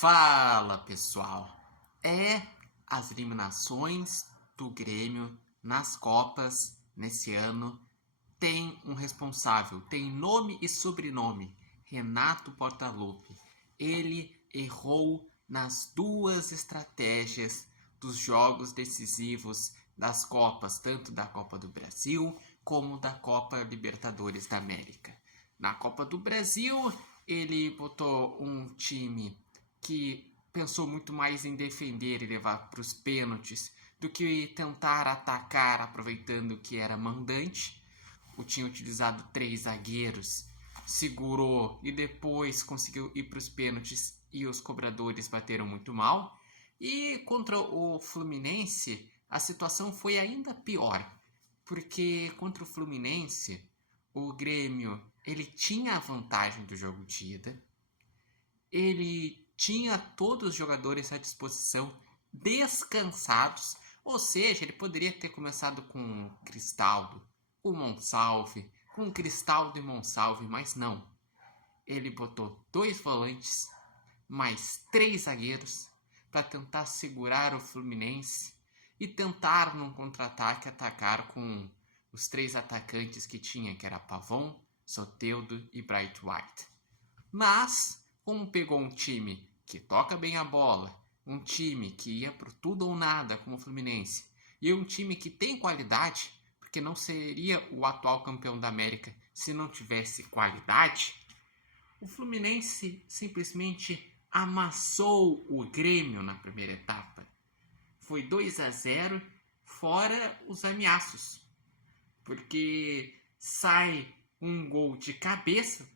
Fala, pessoal! As eliminações do Grêmio nas Copas nesse ano tem um responsável, tem nome e sobrenome, Renato Portaluppi. Ele errou nas duas estratégias dos jogos decisivos das Copas, tanto da Copa do Brasil como da Copa Libertadores da América. Na Copa do Brasil, ele botou um time que pensou muito mais em defender e levar para os pênaltis do que tentar atacar aproveitando que era mandante. O tinha utilizado 3 zagueiros, segurou e depois conseguiu ir para os pênaltis e os cobradores bateram muito mal. E contra o Fluminense a situação foi ainda pior, porque contra o Fluminense o Grêmio ele tinha a vantagem do jogo de ida, ele tinha todos os jogadores à disposição descansados, ou seja, ele poderia ter começado com o Cristaldo, o Monsalve, com o Cristaldo e Monsalve, mas não. Ele botou 2 volantes, mais 3 zagueiros, para tentar segurar o Fluminense e tentar num contra-ataque atacar com os 3 atacantes que tinha, que era Pavon, Soteldo e Bright White. Mas, como pegou um time que toca bem a bola, um time que ia pro tudo ou nada como o Fluminense, e um time que tem qualidade, porque não seria o atual campeão da América se não tivesse qualidade, o Fluminense simplesmente amassou o Grêmio na primeira etapa. Foi 2-0, fora os ameaços, porque sai um gol de cabeça,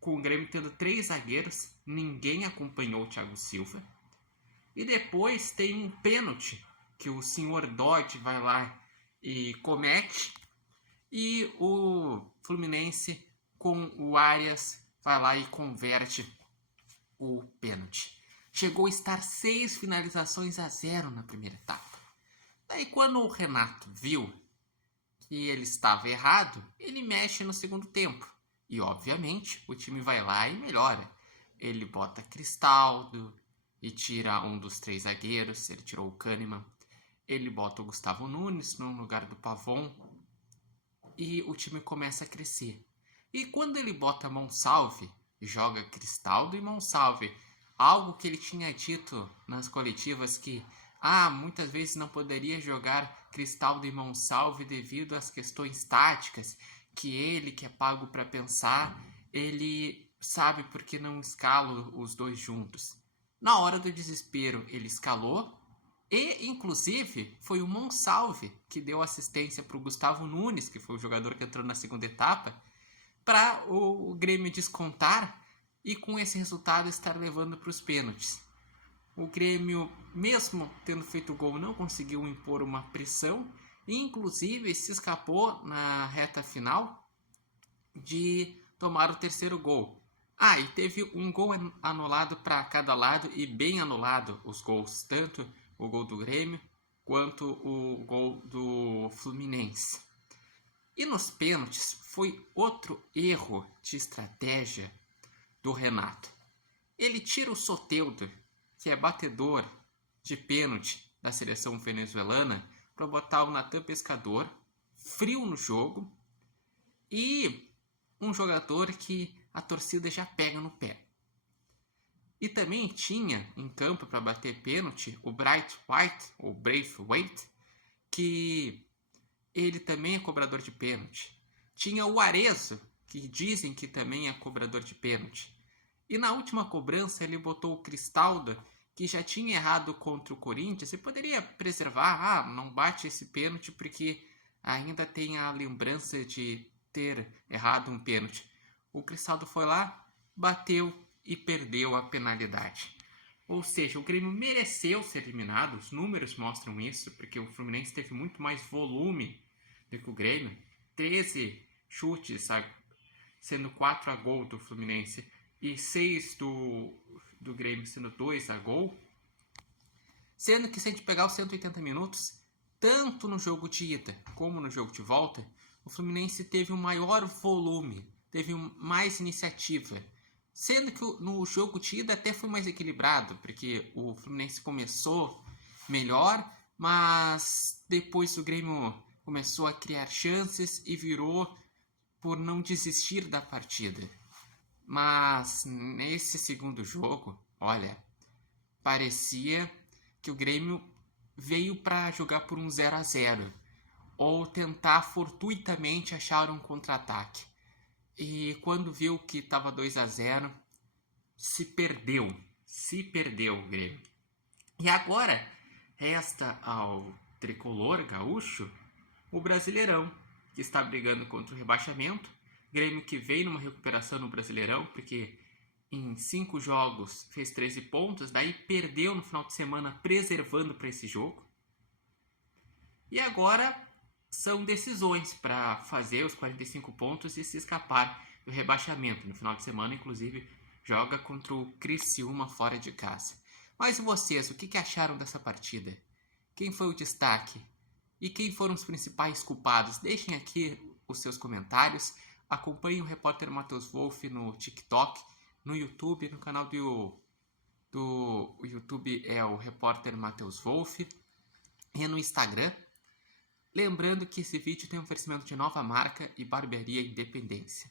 com o Grêmio tendo 3 zagueiros, ninguém acompanhou o Thiago Silva. E depois tem um pênalti que o senhor Dodge vai lá e comete. E o Fluminense com o Arias vai lá e converte o pênalti. Chegou a estar 6 finalizações a 0 na primeira etapa. Daí quando o Renato viu que ele estava errado, ele mexe no segundo tempo. E, obviamente, o time vai lá e melhora. Ele bota Cristaldo e tira um dos 3 zagueiros. Ele tirou o Kahneman. Ele bota o Gustavo Nunes no lugar do Pavon. E o time começa a crescer. E quando ele bota Monsalve, joga Cristaldo e Monsalve. Algo que ele tinha dito nas coletivas que muitas vezes não poderia jogar Cristaldo e Monsalve devido às questões táticas, que ele, que é pago para pensar, ele sabe por que não escala os 2 juntos. Na hora do desespero, ele escalou e, inclusive, foi o Monsalve que deu assistência para o Gustavo Nunes, que foi o jogador que entrou na segunda etapa, para o Grêmio descontar e, com esse resultado, estar levando para os pênaltis. O Grêmio, mesmo tendo feito o gol, não conseguiu impor uma pressão e, inclusive, se escapou na reta final de tomar o terceiro gol. E teve um gol anulado para cada lado e bem anulado os gols, tanto o gol do Grêmio quanto o gol do Fluminense. E nos pênaltis foi outro erro de estratégia do Renato. Ele tira o Soteldo, que é batedor de pênalti da seleção venezuelana, para botar o Natan Pescador, frio no jogo, e um jogador que a torcida já pega no pé. E também tinha em campo para bater pênalti o Bright White, ou Braithwaite, que ele também é cobrador de pênalti. Tinha o Arezzo, que dizem que também é cobrador de pênalti. E na última cobrança ele botou o Cristaldo, que já tinha errado contra o Corinthians, e poderia preservar, não bate esse pênalti porque ainda tem a lembrança de ter errado um pênalti. O Cristaldo foi lá, bateu e perdeu a penalidade. Ou seja, o Grêmio mereceu ser eliminado, os números mostram isso, porque o Fluminense teve muito mais volume do que o Grêmio. 13 chutes, sendo 4 a gol do Fluminense e 6 do Grêmio, sendo 2 a gol. Sendo que se a gente pegar os 180 minutos, tanto no jogo de ida como no jogo de volta, o Fluminense teve um maior volume, teve mais iniciativa. Sendo que no jogo de ida até foi mais equilibrado, porque o Fluminense começou melhor, mas depois o Grêmio começou a criar chances e virou por não desistir da partida. Mas nesse segundo jogo, olha, parecia que o Grêmio veio para jogar por um 0 a 0 ou tentar fortuitamente achar um contra-ataque. E quando viu que estava 2 a 0, se perdeu o Grêmio. E agora resta ao tricolor gaúcho o Brasileirão, que está brigando contra o rebaixamento. Grêmio que vem numa recuperação no Brasileirão, porque em 5 jogos fez 13 pontos, daí perdeu no final de semana preservando para esse jogo. E agora são decisões para fazer os 45 pontos e se escapar do rebaixamento. No final de semana, inclusive, joga contra o Criciúma fora de casa. Mas vocês, o que acharam dessa partida? Quem foi o destaque? E quem foram os principais culpados? Deixem aqui os seus comentários. Acompanhem o repórter Matheus Wolff no TikTok, no YouTube, no canal do YouTube é o repórter Matheus Wolff, e no Instagram. Lembrando que esse vídeo tem um oferecimento de Nova Marca e Barbearia Independência.